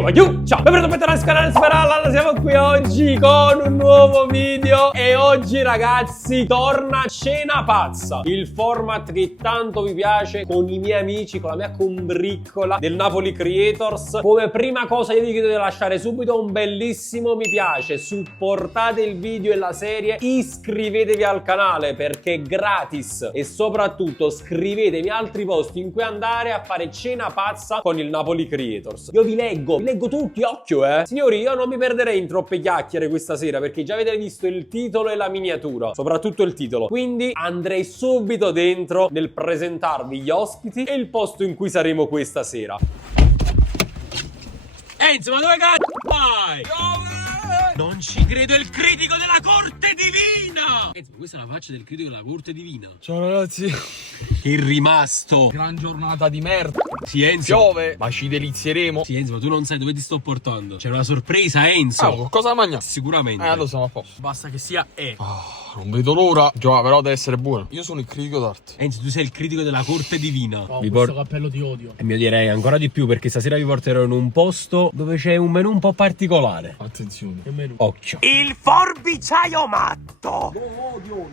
Ciao, benvenuti sul canale Speralla, siamo qui oggi con un nuovo video e oggi ragazzi torna Cena Pazza, il format che tanto vi piace con i miei amici, con la mia combriccola del Napoli Creators. Come prima cosa io vi chiedo di lasciare subito un bellissimo mi piace, supportate il video e la serie, iscrivetevi al canale perché è gratis e soprattutto scrivetemi altri posti in cui andare a fare Cena Pazza con il Napoli Creators. Io vi leggo tutti, occhio Signori, io non mi perderei in troppe chiacchiere questa sera perché già avete visto il titolo e la miniatura, soprattutto il titolo. Quindi andrei subito dentro nel presentarvi gli ospiti e il posto in cui saremo questa sera. Enzo, ma dove cazzo vai? Non ci credo, è il critico della corte divina! Enzo, ma questa è la faccia del critico della corte divina. Ciao ragazzi. Che è rimasto. Gran giornata di merda. Sì, Enzo. Piove, ma ci delizieremo. Sì, Enzo, ma tu non sai dove ti sto portando. C'è una sorpresa, Enzo. Cosa mangiare? Sicuramente. Lo siamo a posto. Basta che sia Non vedo l'ora. Già, però deve essere buono. Io sono il critico d'arte. Enzo, tu sei il critico della corte divina. Questo cappello di odio. E mi direi ancora di più perché stasera vi porterò in un posto dove c'è un menù un po' particolare. Attenzione. Che menù? Occhio. Il forbiciaio matto. Odio.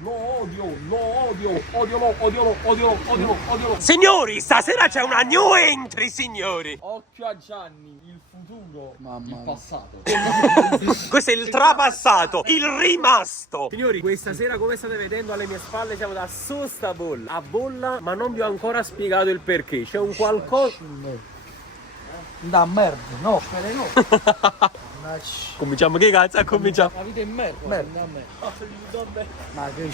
Signori, stasera c'è una new entry, signori. Occhio a Gianni, il futuro. Il passato. Questo è il trapassato, il rimasto. Signori, questa sera come state vedendo alle mie spalle siamo da Sosta Bolla. A Bolla, ma non vi ho ancora spiegato il perché. C'è un qualcosa... Da merda, no, spera no. Cominciamo, che cazzo? Cominciamo. La vita è merda. Merda. Me. Ma che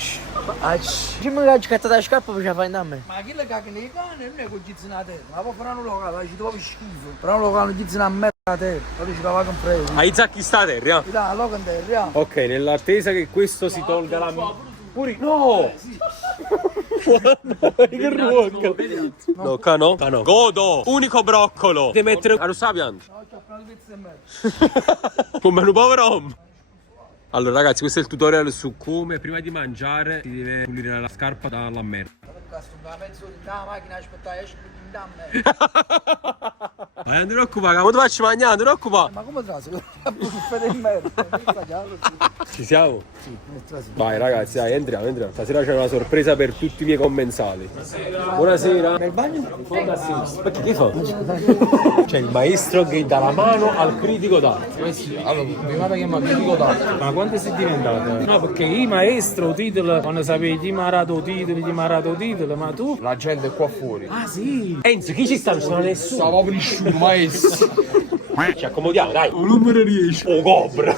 prima che ci catta da scarpa poi ci fai da me. Ma chi le cagano nei cani e noi con gli zina a terra. Ma poi faranno locale, ci trovi schifo. Però locale gli zina a merda a terra. Poi ci trovi con preso. Hai zacchi sta a terra? Da, loco in terra. Ok, nell'attesa che questo si tolga la... Puri... No! Che ruocca! No, cano? Godo! Unico broccolo! Devi mettere... Ah, lo sa pianta? No, c'ho preso pezzi di merda. Come un povero. Allora ragazzi, questo è il tutorial su come prima di mangiare si deve pulire la scarpa dalla merda. La pezzo di la macchina aspettare esce da me. Ma non ti preoccupare, come ti faccio mangiare? Non ti preoccupare. Ma come trasi? Fede di merda. Ci siamo? Sì, trasi. Vai ragazzi, dai, entriamo. Stasera c'è una sorpresa per tutti i miei commensali. Buonasera. Nel bagno? Perché che fa? C'è il maestro che dà la mano al critico d'arte. Allora, prima che chiamo critico d'arte. Ma quanto sei diventato? No, perché io maestro titolo, quando sapevi di marato titolo, ma tu? La gente è qua fuori. Ah sì! Enzo, chi ci sta? Non sono nessuno. Stavo per il maestro. Ci accomodiamo, dai. Un numero riesce. Oh, cobra.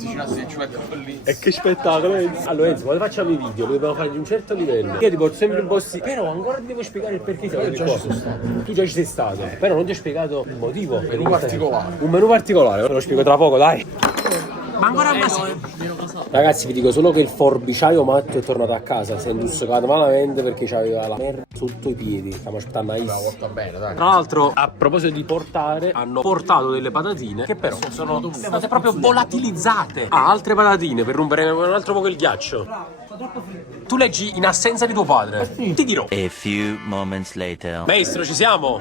Ci metto lì. E che spettacolo, Enzo. Allora Enzo, quando facciamo i video lo dobbiamo fare di un certo livello. Io ti porto sempre in posti, però ancora ti devo spiegare il perché siamo qua. Tu già ci sei stato, però non ti ho spiegato il motivo. Un menù particolare. Un menù particolare, ve lo spiego tra poco, dai. Ma ancora ragazzi, vi dico solo che il forbiciaio matto è tornato a casa. Si è induscato malamente perché c'aveva la merda sotto i piedi. Stiamo aspettando La porta bene, dai. Tra l'altro, a proposito di portare, hanno portato delle patatine che però sono state proprio volatilizzate. Altre patatine per rompere un altro poco il ghiaccio. Tu leggi in assenza di tuo padre. Ti dirò. A few moments later. Maestro, ci siamo?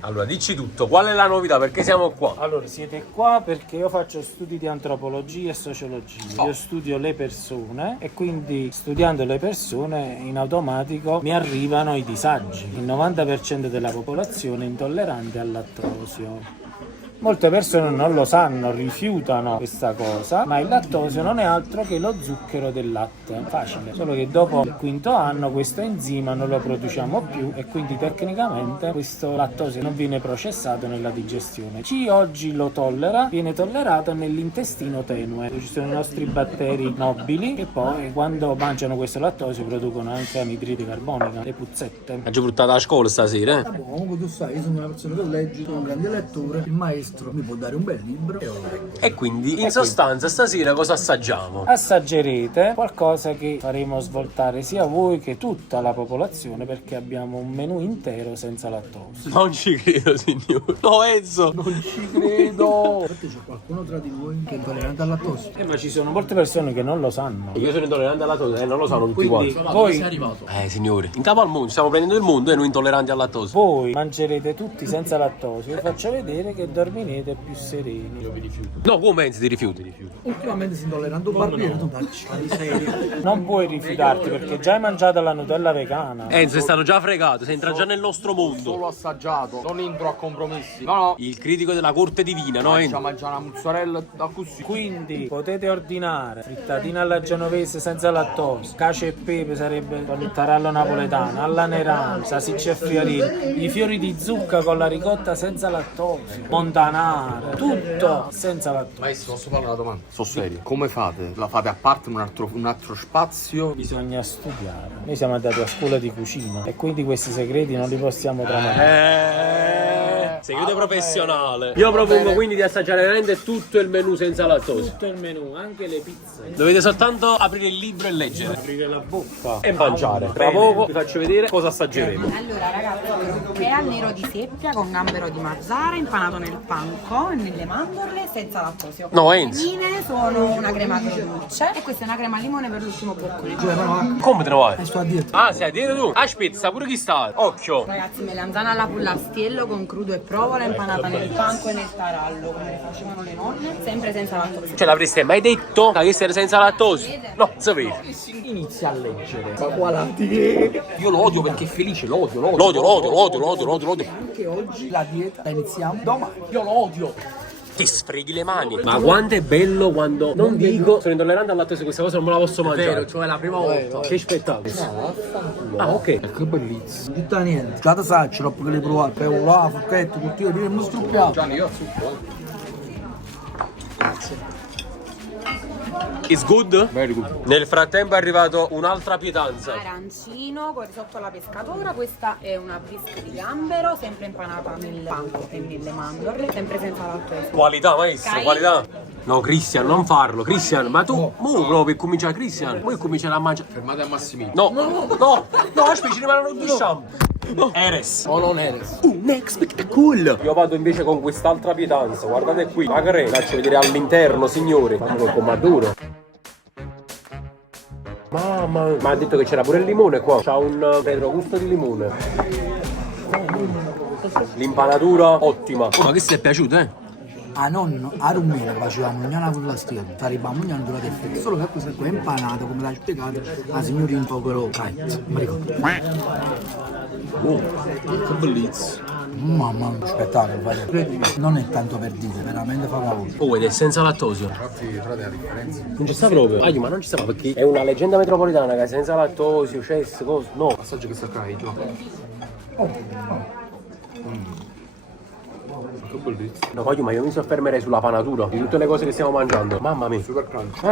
Allora, dici tutto. Qual è la novità? Perché siamo qua? Allora, siete qua perché io faccio studi di antropologia e sociologia. Io studio le persone e quindi studiando le persone in automatico mi arrivano i disagi. Il 90% della popolazione è intollerante al lattosio. Molte persone non lo sanno, rifiutano questa cosa, ma il lattosio non è altro che lo zucchero del latte, facile. Solo che dopo il quinto anno questo enzima non lo produciamo più e quindi tecnicamente questo lattosio non viene processato nella digestione. Chi oggi lo tollera viene tollerato nell'intestino tenue. Ci sono i nostri batteri nobili che poi quando mangiano questo lattosio producono anche anidride carbonica, le puzzette. Hai già buttato a scuola stasera, Comunque tu sai, io sono una persona che legge, sono un grande lettore, il maestro maestro mi può dare un bel libro e lo leggo. E quindi, in sostanza, stasera cosa assaggiamo? Assaggerete qualcosa che faremo svoltare sia voi che tutta la popolazione, perché abbiamo un menù intero senza lattosio. Non ci credo, signore. No, Enzo. Non ci credo. Infatti c'è qualcuno tra di voi che è intollerante al lattosio. Ma ci sono molte persone che non lo sanno. Io sono intollerante alla lattosio, non lo sanno tutti Quindi quanti. voi, Signori, in capo al mondo, stiamo prendendo il mondo e noi intolleranti al lattosio. voi mangerete tutti senza lattosio. Vi faccio vedere che dormirete più sereni. Io vi rifiuto. No, come Enzo ti rifiuti? Ultimamente si intollerante un barbiere, tu dacci. Non puoi rifiutarti perché già hai mangiato la Nutella vegana. Enzo, è stato già fregato, sei entrato già nel nostro mondo. Solo assaggiato, non entro a compromessi. No, Il critico della corte divina, no Enzo? mangiare una mozzarella da così. Quindi potete ordinare frittatina alla genovese senza lattosio, cacio e pepe sarebbe con il tarallo napoletano, alla nerano, salsiccia e friarine, i fiori di zucca con la ricotta senza lattosio, montanare, tutto senza lattosio. Maestro, posso fare una domanda? Sono serio. Come fate? La fate a parte in un altro spazio? Bisogna studiare. Noi siamo andati a scuola di cucina e quindi questi segreti non li possiamo tramandare. Segreto professionale. Io propongo quindi di assaggiare veramente tutto il menù senza lattosio. Tutto il menù, anche le pizze. Dovete soltanto aprire il libro e leggere. Aprire la bocca. E mangiare. Tra poco vi faccio vedere cosa assaggeremo. Allora ragazzi, è al nero di seppia con gambero di mazzara impanato nel panco e nelle mandorle senza lattosio. No, Enzo. Le mine sono una crema agrodolce e questa è una crema al limone per l'ultimo boccone. Come te ne vai? Sto a dirti. Ah, sei a dire tu? Aspetta, sa pure chi sta. Occhio. Ragazzi, melanzana alla pullastiello con crudo e provola impanata nel panco e nel tarallo come le facevano le nonne, sempre senza lattosio. Ce l'avreste mai detto che essere senza lattosio? No, sapete. Inizia a leggere. Io lo odio perché è felice, lo odio. L'odio. Anche oggi la dieta la iniziamo domani. Io lo odio. Ti sfreghi le mani. Ma quanto è bello quando non dico sono intollerante al lattosio, questa cosa non me la posso mangiare. cioè la prima volta. Che spettacolo. Ah, ok. Che bellissimo. Tutta niente. Già da sacci, dopo che le provate. Per un là, forchetto, tutti io prima mi struppiamo. Gianni, io zucco. It's good? Very good. Nel frattempo è arrivato un'altra pietanza. Arancino con risotto alla pescatora, questa è una brisca di gambero, sempre impanata nel panco e nelle mandorle, sempre senza lattosio. Qualità, maestro, Cai. qualità. No, Cristian, non farlo. Cristian, ma tu, mo proprio cominciare, Cristian. Poi cominciare a mangiare. Fermate a Massimino. No, aspetta, ci rimangono due shampoo. No. Eres. O non eres. Next spectacle. Io vado invece con quest'altra pietanza. Guardate qui. La crema. Faccio vedere all'interno, signori. Mamma con maduro. Mamma. Ma ha detto che c'era pure il limone qua. C'ha un retrogusto di limone. L'impanatura ottima. Oh, ma che ti è piaciuto, eh? A nonno, a rumena che facevamo ognuna con la stella, sarebbe a ognuna durata effetto, solo che questa qua è impanata, come l'ha spiegato la signorina Povero Kite, mi ricordo. Che bellissimo. Mamma mia, spettacolo, frate. Non è tanto per dire, veramente fa favore. Oh, ed è senza lattosio. Infatti, frate, la differenza. Non ci sta proprio. Ah, ma non ci sta perché è una leggenda metropolitana che è senza lattosio, cesse, cose. No. Assaggio che sta qua, Gio. Che bellissimo. No, voglio, ma io mi soffermerei sulla panatura di tutte le cose che stiamo mangiando. Mamma mia. Super crunch.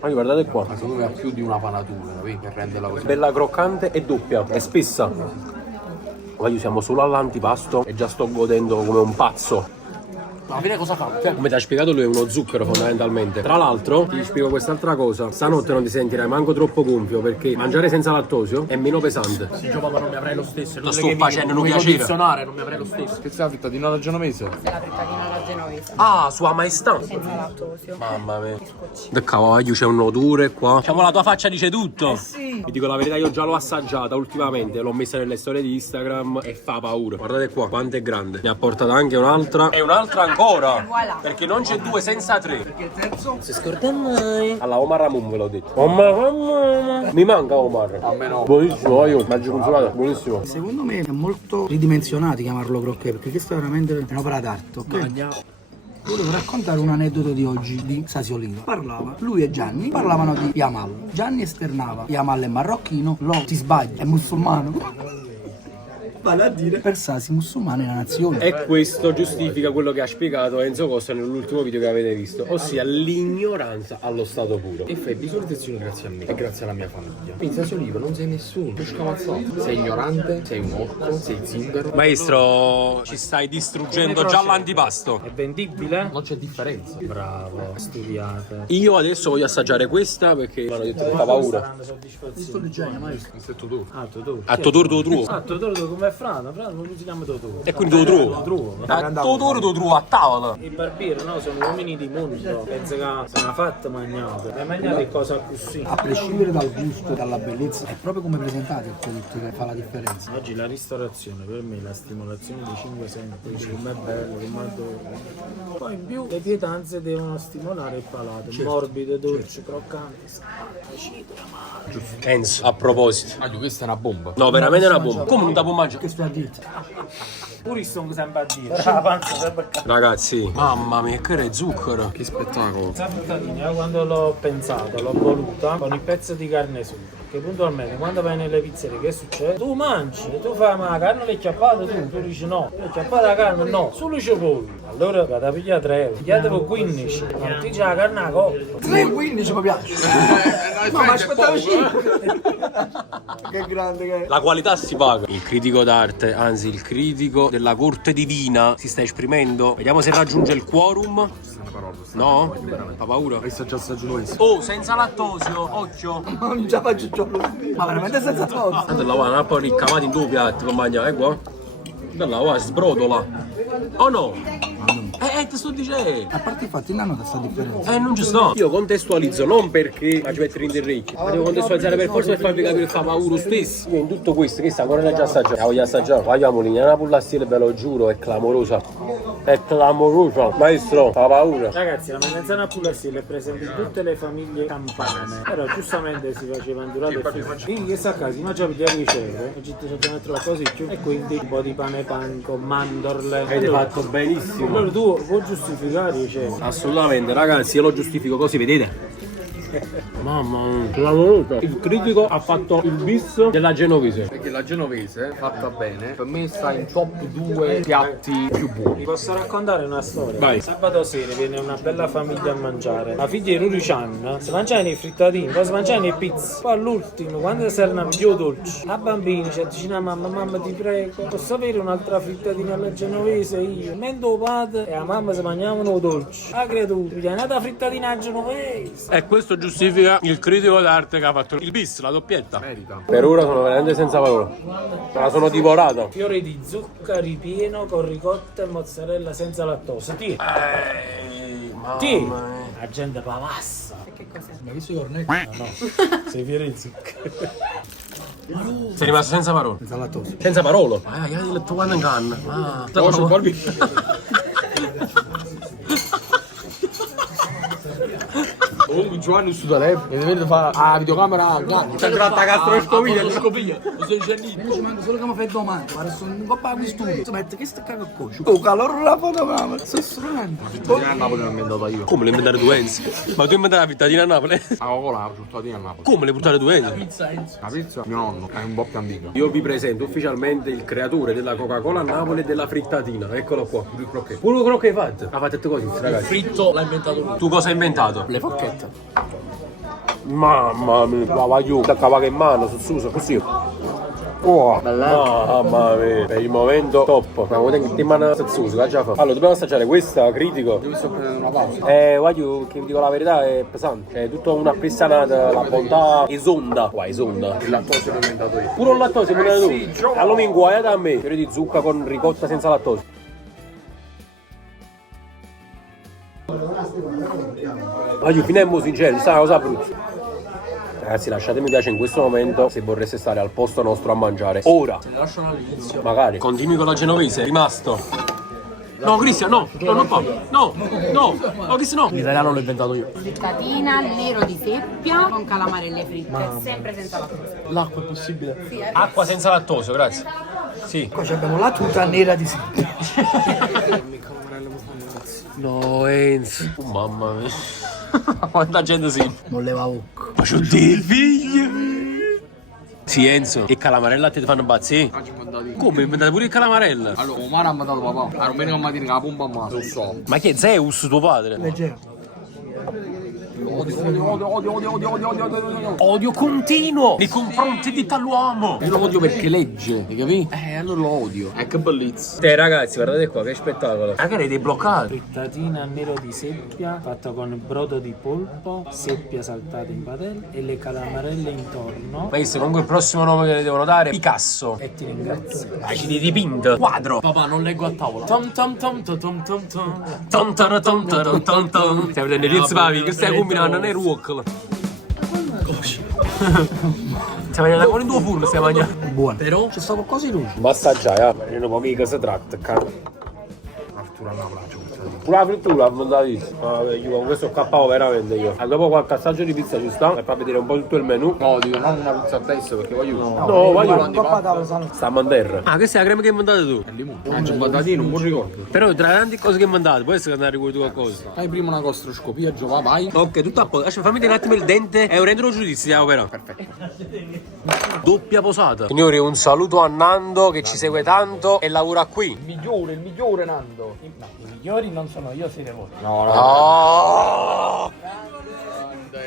Ma guardate qua. Ma secondo me ha più di una panatura, capì? Per renderla così. Bella croccante e doppia. È spessa. Voglio, siamo solo all'antipasto e già sto godendo come un pazzo. Ma alla fine cosa fa? Come ti ha spiegato lui è uno zucchero fondamentalmente. Tra l'altro ti spiego quest'altra cosa. Stanotte non ti sentirai manco troppo gonfio perché mangiare senza lattosio è meno pesante. Sì, Gio, ma non mi avrei lo stesso. Lo sto facendo un piacere. Condizionare, non mi avrei lo stesso. Che sia la frittatina alla genovese? Questa è la frittatina alla genovese, Ah, sua maestà. senza lattosio. Mamma mia. Del cavolo, c'è un odore qua. Diciamo la tua faccia dice tutto. Sì. Vi dico la verità, io già l'ho assaggiata ultimamente, l'ho messa nelle storie di Instagram e fa paura. Guardate qua, quanto è grande. Ne ha portata anche un'altra. E un'altra ancora. Voilà. Perché non c'è due senza tre. Perché il terzo? Si scorda mai. Alla Omar Ramon ve l'ho detto. Omar. Mi manca Omar. A me no. Buonissimo, io mangio consolato, buonissimo. Secondo me è molto ridimensionato chiamarlo crocchè, perché questa è veramente un'opera d'arte, ok? Volevo raccontare un aneddoto di oggi di Sasiolino. Parlava, lui e Gianni parlavano di Yamal. Gianni esternava, Yamal è marocchino, lo si sbaglia, è musulmano. Vale a dire persasi musulmani nella nazione. E questo giustifica quello che ha spiegato Enzo Costa nell'ultimo video che avete visto, ossia l'ignoranza allo stato puro. E fai visualizzazione grazie a me e grazie alla mia famiglia. Quindi sei Solivo, non sei nessuno, tu scamazzato. Sei ignorante, sei un orco, sei zimbero. Maestro, ci stai distruggendo già l'antipasto. È vendibile? Non c'è differenza. Bravo, studiate. Io adesso voglio assaggiare questa perché mi hanno detto che fa paura. Saranno soddisfazioni. Questo è tutto. Ah, Totoro. A Totoro tuo. Ah, Totoro come Frano non si chiama Totoro. E quindi Totoro. A Totoro a tavola. I barbieri no, sono uomini di mondo, penso che sono fatte mangiate. Le mangiate cosa così. A prescindere dal gusto e dalla bellezza, è proprio come presentate il prodotto che fa la differenza. Oggi la ristorazione per me è la stimolazione dei 5 sensi, come è bello, come adoro. Poi in più le pietanze devono stimolare il palato, morbido, dolce, croccante, acido, amaro. Enzo, a proposito. Ah, questa è una bomba. No, veramente è una bomba. Come non da può mangiare? Che sto a dirti? Pure sono sempre a dire. La panza sempre a Ragazzi, mamma mia, che è zucchero. Che spettacolo. questa frittatina quando l'ho pensata, l'ho voluta con il pezzo di carne sopra. Che puntualmente quando vai nelle pizzerie che succede? Tu mangi, tu fai ma la carne l'hai chiappata tu dici no, l'hai chiappata la carne no, solo i cipolla. Allora vado a pigliare 3 euro, pigliatevo 15, non ti c'è la carne a coppa. 3,15 mi piace. No, ma aspettavo 5. Che grande che è. La qualità si paga. Il critico d'arte, anzi il critico della corte divina si sta esprimendo. Vediamo se raggiunge il quorum. No? Fa paura? Questa già stagionale. Oh, senza lattosio, occhio. Non già faccio gioco. Ma veramente senza cosa. Tanto la va, poi ricavati in 2 piatti per mangiare, qua. Bella, va, sbrodola. Oh no? Te sto dicendo. A parte il fatto, il nano sta differenza. Non ci sto. Io contestualizzo non perché faccio mettere in derrecchi, ma devo contestualizzare per forza per farvi capire che fa paura stesso. Io in tutto questo, che sta ancora già assaggiato. La voglio assaggiare. Vogliamo una pulla stile, ve lo giuro, è clamorosa. È clamorosa. Maestro, fa paura. Ragazzi, la melanzana a pullassile è presente in tutte le famiglie campane, però giustamente si faceva durare il figlio. Quindi che sta a casa, si mangiava pigliare riceve, e ci dobbiamo trovare così più, e quindi un po' di pane panco, mandorle. Avete fatto benissimo. Allora tu vuoi giustificare i riceve? Assolutamente, ragazzi, io lo giustifico così, vedete? Mamma mia, clamorosa. Il critico ha fatto il bis della genovese. Perché la genovese, fatta bene, per me sta in top 2 piatti più buoni. Vi posso raccontare una storia? Vai. Sabato sera viene una bella famiglia a mangiare. La figlia di Rurician si mangiava i frittatini, poi si mangiava le pizze. Poi all'ultimo, quando si erano più dolci, la bambina ci dice a mamma, mamma ti prego, posso avere un'altra frittatina alla genovese io? Mentre padre e la mamma si mangiavano dolci. La creatura, gli è nata frittatina alla genovese. E questo giustifica il critico d'arte che ha fatto il bis, la doppietta. Merita. Per ora sono veramente senza parole. Me la sono divorata. Fiore di zucca ripieno con ricotta e mozzarella senza lattosio. Ti, la gente pavassa. Che cos'è? Ma che sei cornetto? No, sei fiore di zucca. Sei rimasto senza parole. Senza lattosio. Senza parole. Io ho detto quando in canna. Comunque Giovanni sul telefono e deve fare la videocamera c'è tratta gastroscopia non sei gennito. Io ci mando solo che mi fai domande, ma adesso non va a qui studio. Si mette che sta caga a cocio. Oh, calore la fotocamera, sto strano. A Napoli l'ho inventata io. Come le inventare tu Enzo? Ma tu inventare la frittatina a Napoli? La Coca-Cola la cittadina a Napoli. Come le portare tu Enzo? La pizza mio nonno è un po' più antica. Io vi presento ufficialmente il creatore della Coca-Cola a Napoli e della frittatina. Eccolo qua. Pure quello che hai fatto. Ha fatto così, ragazzi. Fritto l'ha inventato lui. Tu cosa hai inventato? Le forchette. Mamma mia, la voglio da cavare in mano, su, così. Oh, mamma mia, per il momento top. Ma vuoi che ti mano sezzuso, che già fa? Allora, dobbiamo assaggiare questa, critico. Io sto prendendo una pausa. Voglio che vi dico la verità, è pesante. È tutta una pessanata, la bontà esonda. Qua, esonda. Il lattosio l'ho inventato io. Pure un lattosio, mi dai tu. Allora mi inguaiate a me. Fiore di zucca con ricotta senza lattosio. Voglio finire sincero, sai cosa brutta? Ragazzi, lasciatemi mi piace in questo momento se vorreste stare al posto nostro a mangiare. Ora. Se ne lasciano all'inizio. Magari. Continui con la genovese, rimasto. No, Cristian, no, non fa. No, Cristian, no. L'italiano l'ho inventato io. Frittatina nero di seppia con calamarelle fritte, sempre senza lattosio. L'acqua è possibile? Sì, Acqua senza lattosio, grazie. Sì. Qua abbiamo la tuta nera di seppia. No, Enzo. Oh, mamma mia. Quanta gente si. Non leva bocca. Ma c'ho dei figli. Sì, Enzo. E calamarella te fanno impazzire? Ah, 50 Come? Inventate pure il calamarella? Allora, Omar ha mandato papà. La domenica mattina che la pompa a mano. Lo so. Ma che è Zeus tuo padre? Leggero. Odio continuo nei confronti di tall'uomo. Io lo odio perché legge, hai capito? Allora lo odio. Che bellezza. Te ragazzi, guardate qua, che spettacolo. Magari dei bloccati. Frittatina a nero di seppia fatta con brodo di polpo, seppia saltata in padella e le calamarelle intorno. Questo comunque il prossimo nome che le devono dare Picasso. E ti ringrazio. Acidi dipinto. Quadro. Papà, non leggo a tavola. Tom tom tom tom tom tom tom. Tom tom tom tom tom tom. Stai vedendo i pavi che stai combinando nel ruocolo. Stiamo mangiando con il tuo furno, stiamo mangiando. Buono. Però c'è stato qualcosa di luce. Basta già, non pochi che si tratta, caro. Arturo non la Pure la frittura non l'ha vista. Io con questo cappavo veramente io. Dopo qualche assaggio di pizza ci sta. Per far vedere un po' tutto il menù. No, dico, non una pizza a testa perché voglio. No, voglio. Papà, Sta a manterra. Ah, questa è la crema che hai mandato tu. È limone. Mangi un patatino, un buon ricordo. Però tra le tante cose che hai mandato, può essere che andare a tu qualcosa. Fai prima una costroscopia, Giova, vai. Ok, tutto a posto. Adesso fammi vedere un attimo il dente e rendere un giudizio, però. Perfetto. Doppia posata. Signori, un saluto a Nando che ci segue tanto e lavora qui. Il migliore Nando. No, i migliori non sono io, siete voi. No, no. Oh!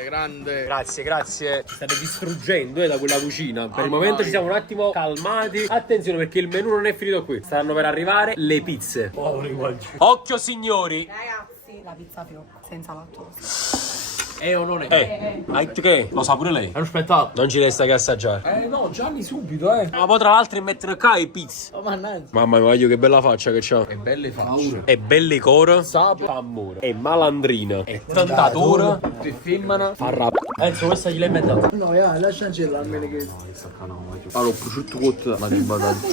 Grande. Grazie. Ci state distruggendo da quella cucina. Per il momento ci siamo un attimo calmati. Attenzione perché il menù non è finito qui. Stanno per arrivare le pizze. Occhio signori. Ragazzi, la pizza fiocco senza lattosio. O non è? Che? Lo sa pure lei. È un spettacolo. Non ci resta che assaggiare. No, Gianni subito, Ma poi tra l'altro mettere qua i pizze. Oh, mannaggia. Mamma mia, voglio che bella faccia che c'ha. E belle facce. È belle coro. Sapo. Amore. È malandrina. È tentatore. Ti filmano. Farra. Enzo, questa gliel'hai inventata. No, lascia cancella almeno che... Allora, prosciutto cotto, ma di patate.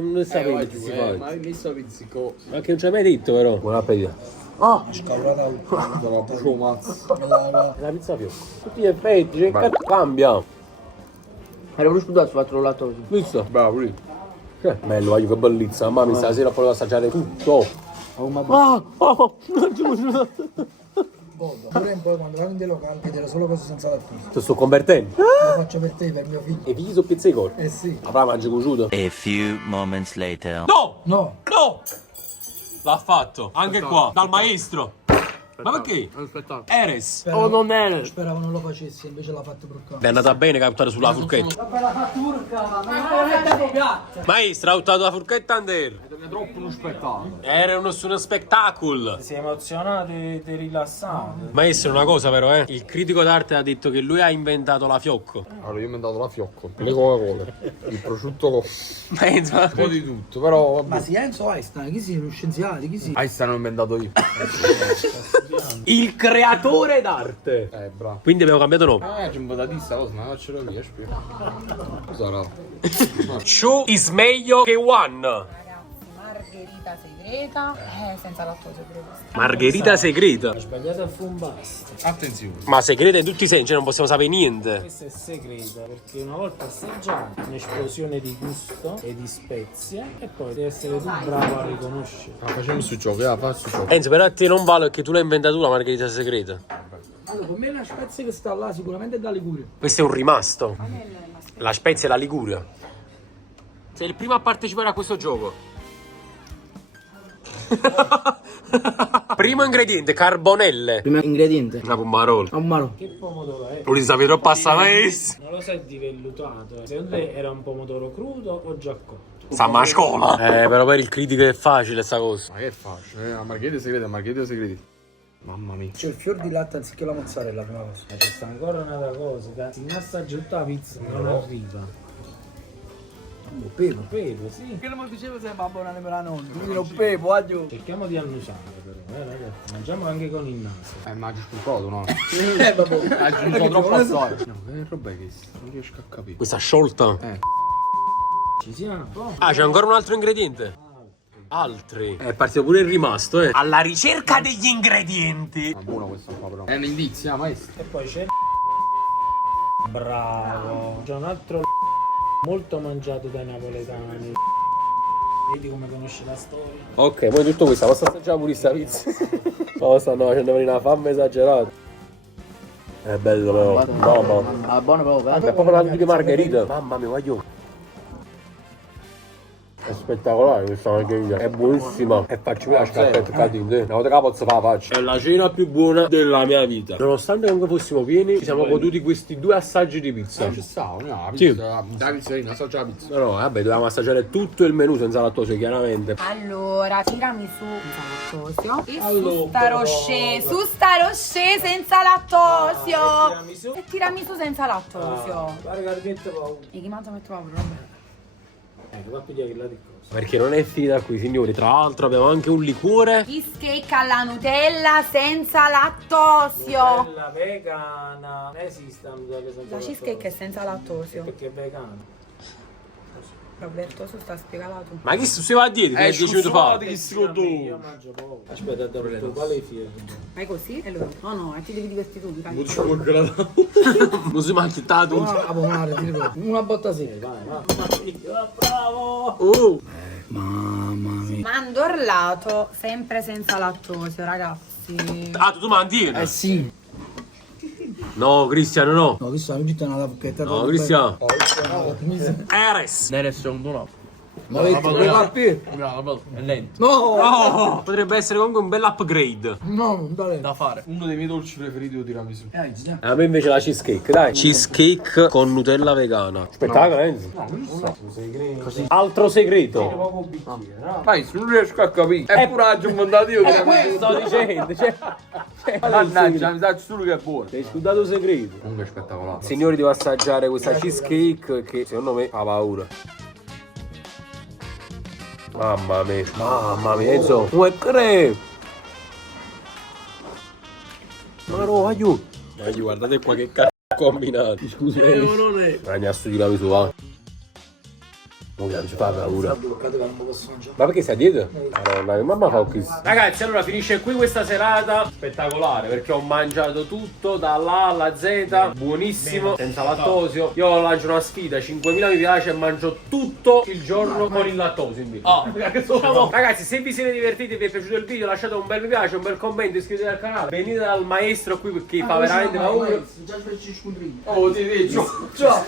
Non sapevo che ti si fa. Ma hai messo a pizzico. Ma che non ci hai mai detto però. Buon appetito. Scavolata. La pucio mazzo. La pizza fiocco. Tutti gli effetti, cioè cazzo cambia. Era pure spudato, fatto l'attosio. Visto? Bravo, lì. Bello, voglio che bellezza. Mamma mia, stasera volevo assaggiare tutto. Pure un po' quando vado in dei locali vedere solo cose senza lattosio. Ti sto convertendo. Lo faccio per te, per mio figlio. E figli sono pizza di coro. Eh sì. Avrà mangi cuciuto. A few moments later. No! No. No! L'ha fatto. Anche qua. Dal maestro. Ma perché? È un spettacolo. Eres. Oh, non Eres. Speravo non lo facessi, invece l'ha fatto bruccare. È andata bene che ha buttato sulla forchetta. Vabbè, l'ha fatto bruccare, ma non è stato piatto. Maestro, ha buttato la forchetta under. È troppo uno spettacolo. Era uno spettacolo. Sei emozionato e rilassato. Maestro, una cosa però, il critico d'arte ha detto che lui ha inventato la fiocco. Allora, io mi ho dato la fiocco, le Coca-Cola, il prosciutto con Maestro. un po' di tutto, però Ma vabbè. sì, Enzo Einstein, chi si? Lo scienziato, chi si? Einstein l'ho inventato io. Il creatore d'arte. Bravo. Quindi abbiamo cambiato nome. C'è un po' da dissa, cosa, ma faccelo via, spiego. Sarà. Two is meglio che one. Ragazzi, margherita segreta, senza lattosio pure questa. Margherita segreta. Ho sbagliato a fu un basta. Attenzione. Ma segreta in tutti i sensi, cioè non possiamo sapere niente. Questa è segreta perché una volta assaggiata un'esplosione di gusto e di spezie e poi devi essere tu bravo a riconoscere. Facciamo su gioco, fa su gioco. Enzo, però a te non vale perché tu l'hai inventato tu la margherita segreta. Allora, per me la spezia che sta là sicuramente è da Liguria. Questo è un rimasto. La Spezia e la Liguria. Sei il primo a partecipare a questo gioco. Primo ingrediente, carbonelle. Primo ingrediente. Una pomarola. Ammaro. Che pomodoro è? Non li sapevi troppo assai. Non lo sai di vellutato. Secondo te era un pomodoro crudo o già cotto? Sta a scuola. Però per il critico è facile sta cosa. Ma che faccio? La margherita segreta, margherita segreta. Mamma mia. C'è il fior di latte anziché la mozzarella, prima cosa. E c'è sta ancora un'altra cosa. Se mi assaggi tutta la pizza non arriva. Pepo. Pepe, sì. Che non mi dicevo se babbo non me la nonna. Quindi non pepo, aglio. Cerchiamo di annusare però, ragazzi. Mangiamo anche con il naso. Ma aggiungi un po', no? Vabbè. Aggiungi un po' troppo assai. No, che roba è questa? Non riesco a capire. Questa sciolta. Ci siamo? Oh. Ah, c'è ancora un altro ingrediente. Altri. È partito pure il rimasto, Alla ricerca degli ingredienti. Ma buono questo qua però. È un indizio, maestro. E poi c'è bravo. C'è un altro molto mangiato dai napoletani. Vedi come conosce la storia. Ok, poi tutto questo, posso assaggiare pure questa pizza? No, stanno facendo venire una fame esagerata. È bello però. Mamma. Ah, buono proprio. È proprio la di margherita. Mamma mia, guaglio. È spettacolare questa margherita, è buonissima e faccio la scarpetta cattiva. Una volta che la posso la faccio. È la cena più buona della mia vita. Nonostante comunque fossimo pieni, ci siamo goduti questi 2 assaggi di pizza. Ci sta, no, la Sì. pizza, la pizzerina, assaggia la pizza. No, vabbè, dovevamo assaggiare tutto il menù senza lattosio, chiaramente. Allora, tiramisù senza lattosio. E susta rocher senza lattosio. E tiramisù senza lattosio. Guarda che arghetto paura. E chi mangia metto paura, vabbè. Va a pigliare che la di cosa. Perché non è finita qui, signori. Tra l'altro abbiamo anche un liquore. Cheesecake alla Nutella senza lattosio. Nutella vegana. Non esiste la Nutella senza La cheesecake è senza lattosio. perché è vegana. Roberto, su sta spiegala tu. Ma chi si va a dire? 10 minuti fa. Io mangio poco. Aspetta, dammi tu, quale fiero? Fai così e lui. No, ti devi divertire tu. Dai. Non si mangia tutto. A buonare, ti ricordo. Una botta sera. Bravo! Mamma mia. Mandorlato, sempre senza lattosio, ragazzi. Ah, tu mantieni? Eh sì. No, Cristiano, no. No, questa è una forchetta. No, Cristiano. Mi Eres. Ma vuoi far più? È lento. No! Oh, potrebbe essere comunque un bel upgrade. No, non da lei. Da fare. Uno dei miei dolci preferiti è il tiramisù. A me invece la cheesecake, dai. Cheesecake con Nutella vegana. Spettacolo, Enzo. Così. Altro segreto. Poco bicchiere, no? Dai, non riesco a capire. È pure aggiunto un mandato io. Sto dicendo, Mannaggia, mi sa solo che è buono. Sei scudato segreto. Comunque è spettacolare. Signori, devo assaggiare questa cheesecake che secondo me fa paura. Mamma mia, Enzo. Come crepe. Ma no, aiuto. Guardate qua che cazzo combinati. Scusi. Ragazzo di tiramisù, va. Non ci fa paura. Ma perché sei a dieta? Madonna, che mamma fa così. Ragazzi, allora finisce qui questa serata spettacolare perché ho mangiato tutto dalla A alla Z, buonissimo, senza lattosio. Io lancio una sfida, 5.000 mi piace e mangio tutto il giorno con il lattosio in video. Ragazzi, se vi siete divertiti e vi è piaciuto il video, lasciate un bel mi piace, un bel commento, iscrivetevi al canale. Venite dal maestro qui perché fa veramente paura. Oh, ti dico. Ciao,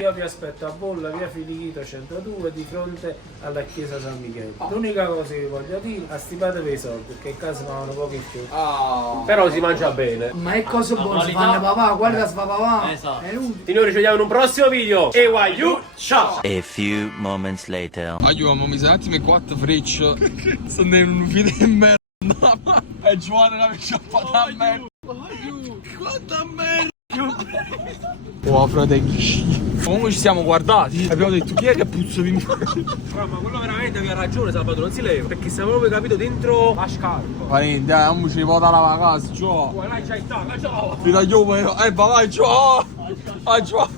Io vi aspetto a Bolla, via Filichito 102, di fronte alla chiesa San Michele. L'unica cosa che vi voglio dire, astipatevi i soldi, perché in casa fanno pochi più. Però si mangia bene. Ma è cosa buona, si fanno papà, guarda si fa papà. Esatto. È utile. Signori, ci vediamo in un prossimo video. E waiu, ciao! A few moments later. Aiuto, mi sa un attimo e 4 frecce. Sono in un video di merda. E Giovanni la mi ha fatto a merda. Quanta merda! Oh, frate, che schifo. Comunque ci siamo guardati e abbiamo detto chi è che puzza di merda? Ma quello veramente aveva ragione, Salvatore, non si leva. Perché stiamo proprio capito dentro la scarpa. Parenti, dai, non ci vota la vacanza, ciao. Guarda, già sta, ciao! Vi taglio, vai, vai, ciao. Ciao.